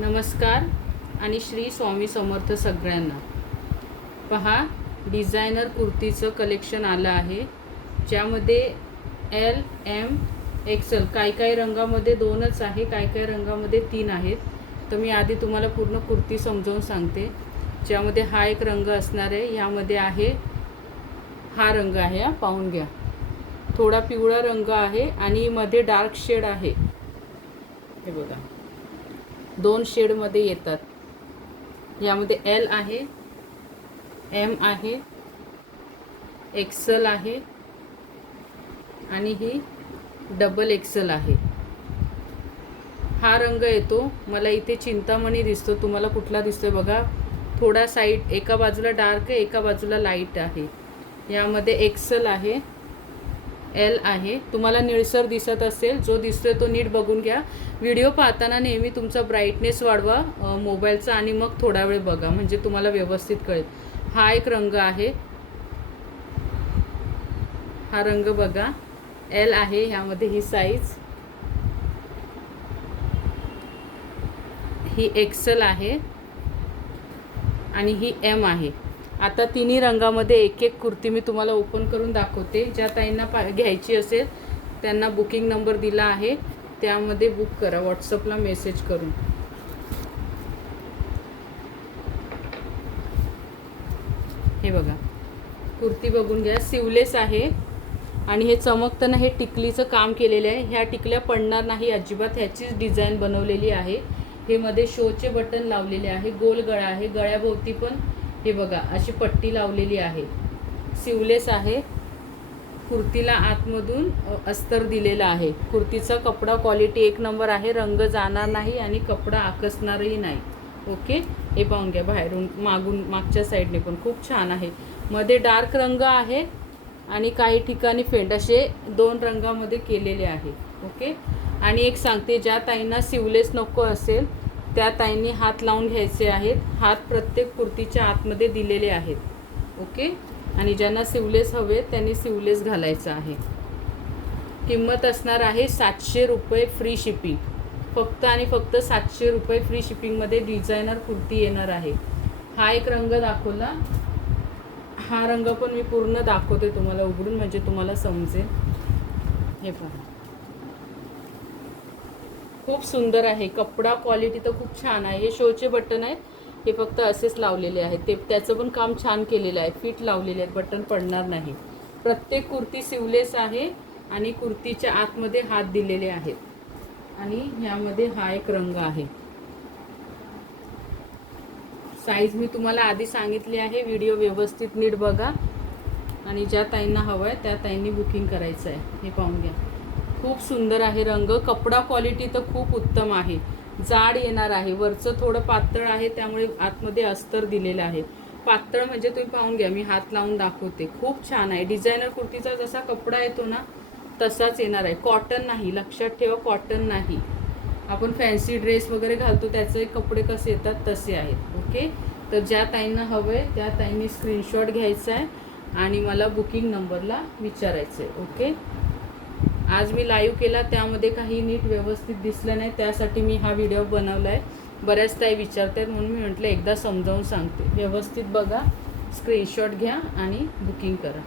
नमस्कार आणि श्री स्वामी समर्थ सगळ्यांना। पहा, डिझायनर कुर्तीचं कलेक्शन आलं आहे, ज्यामध्ये एल, एम, एक्सेल काही रंगामध्ये 2च आहे, काही रंगामध्ये 3 आहेत। तर मी आधी तुम्हाला पूर्ण कुर्ती समजावून सांगते। ज्यामध्ये हा एक रंग असणार आहे, यामध्ये आहे हा रंग आहे, पाहून घ्या। थोडा पिवळा रंग आहे आणि मध्ये डार्क शेड आहे, हे बघा 2 शेडमध्ये येतात। यामध्ये एल आहे, एम आहे, एक्सेल आहे आणि ही डबल एक्सेल आहे। हा रंग येतो, मला इथे चिंतामणी दिसतो, तुम्हाला कुठला दिसतोय बघा। थोडा साईड एका बाजूला डार्क आहे, एका बाजूला लाईट आहे। यामध्ये एक्सेल आहे, एल आहे। तुम्हाला निळसर दिसत असेल, जो दिसतोय तो नीट बघून घ्या। व्हिडिओ पाहताना नेहमी तुमचा ब्राईटनेस वाढवा मोबाईलचा आणि मग थोडा वेळ बघा, म्हणजे तुम्हाला व्यवस्थित कळेल। हा एक रंग आहे, हा रंग बघा, एल आहे। यामध्ये ही साईज, ही एक्सेल आहे आणि ही एम आहे। आता तिन्ही रंगामध्ये एक एक कुर्ती मी तुम्हाला ओपन करून दाखवते। ज्या ताईंना घ्यायची असेल त्यांना बुकिंग नंबर दिला आहे, त्यामध्ये बुक करा व्हॉट्सअपला मेसेज करून। हे बघा, कुर्ती बघून घ्या, सिवलेस आहे आणि हे चमकताना हे टिकलीचं काम केलेलं आहे। ह्या टिकल्या पडणार नाही अजिबात, ह्याचीच डिझाईन बनवलेली आहे। हे मध्ये शोचे बटन लावलेले आहे, गोल गळा आहे, गळ्याभोवती पण हे बघा अशी पट्टी लावलेली आहे। सिवलेस आहे, कुर्तीला आतमधून अस्तर दिलेला आहे। कुर्तीचा कपडा क्वालिटी 1 नंबर आहे, रंग जाणार नाही आणि कपडा आकसणारही नाही। ओके, हे पाहून घ्या, बाहेरून मागून मागच्या साईडने पण खूप छान आहे। मध्ये डार्क रंग आहे आणि काही ठिकाणी फेंट असे 2 रंगामध्ये केलेले आहे। ओके, आणि एक सांगते, ज्या ताईंना सिवलेस नको असेल त्या ताईंनी हात लावून घ्यायचे आहेत। हात प्रत्येक कुर्तीच्या आतमध्ये दिलेले आहेत। ओके, आणि ज्यांना सिवलेस हवे त्यांनी सिवलेस घालायचं आहे। किंमत असणार आहे 700 रुपये फ्री शिपिंग, फक्त आणि फक्त 700 रुपये फ्री शिपिंगमध्ये डिझायनर कुर्ती येणार आहे। हा एक रंग दाखवला, हा रंग पण मी पूर्ण दाखवते तुम्हाला उघडून, म्हणजे तुम्हाला समजेल। हे पहा, खूप सुंदर आहे, कपडा क्वालिटी तर खूप छान आहे। हे शोचे बटन आहेत, हे फक्त असेच लावलेले आहेत, ते त्याचं पण काम छान केलेलं आहे, फिट लावलेले आहेत, बटन पडणार नाही। प्रत्येक कुर्ती सिवलेस आहे आणि कुर्तीच्या आतमध्ये हात दिलेले आहेत। आणि ह्यामध्ये हा एक रंग आहे। साईज मी तुम्हाला आधी सांगितली आहे, व्हिडिओ व्यवस्थित नीट बघा आणि ज्या ताईंना हवं आहे त्या ताईंनी बुकिंग करायचं आहे। हे पाहून घ्या, खूप सुंदर आहे रंग, कपडा क्वालिटी तर खूप उत्तम आहे। जाड येणार आहे, वरचं थोडं पातळ आहे, त्यामुळे आतमध्ये अस्तर दिलेलं आहे। पातळ म्हणजे तुम्ही पाहून घ्या, मी हात लावून दाखवते, खूप छान आहे। डिझायनर कुर्तीचा जसा कपडा येतो ना तसाच येणार आहे, कॉटन नाही, लक्षात ठेवा, कॉटन नाही। आपण फॅन्सी ड्रेस वगैरे घालतो त्याचे कपडे कसे येतात तसे आहेत। ओके, तर ज्या ताईंना हवं आहे त्या ताईंनी स्क्रीनशॉट घ्यायचा आहे आणि मला बुकिंग नंबरला विचारायचं आहे। ओके, आज मी लाईव्ह केला, त्यामध्ये काही नीट व्यवस्थित दिसलं नाही, त्यासाठी मी हा व्हिडिओ बनवला आहे। बऱ्याच ताई विचारतात म्हणून मी म्हटलं एकदा समजावून सांगते। व्यवस्थित बघा, स्क्रीनशॉट घ्या आणि बुकिंग करा।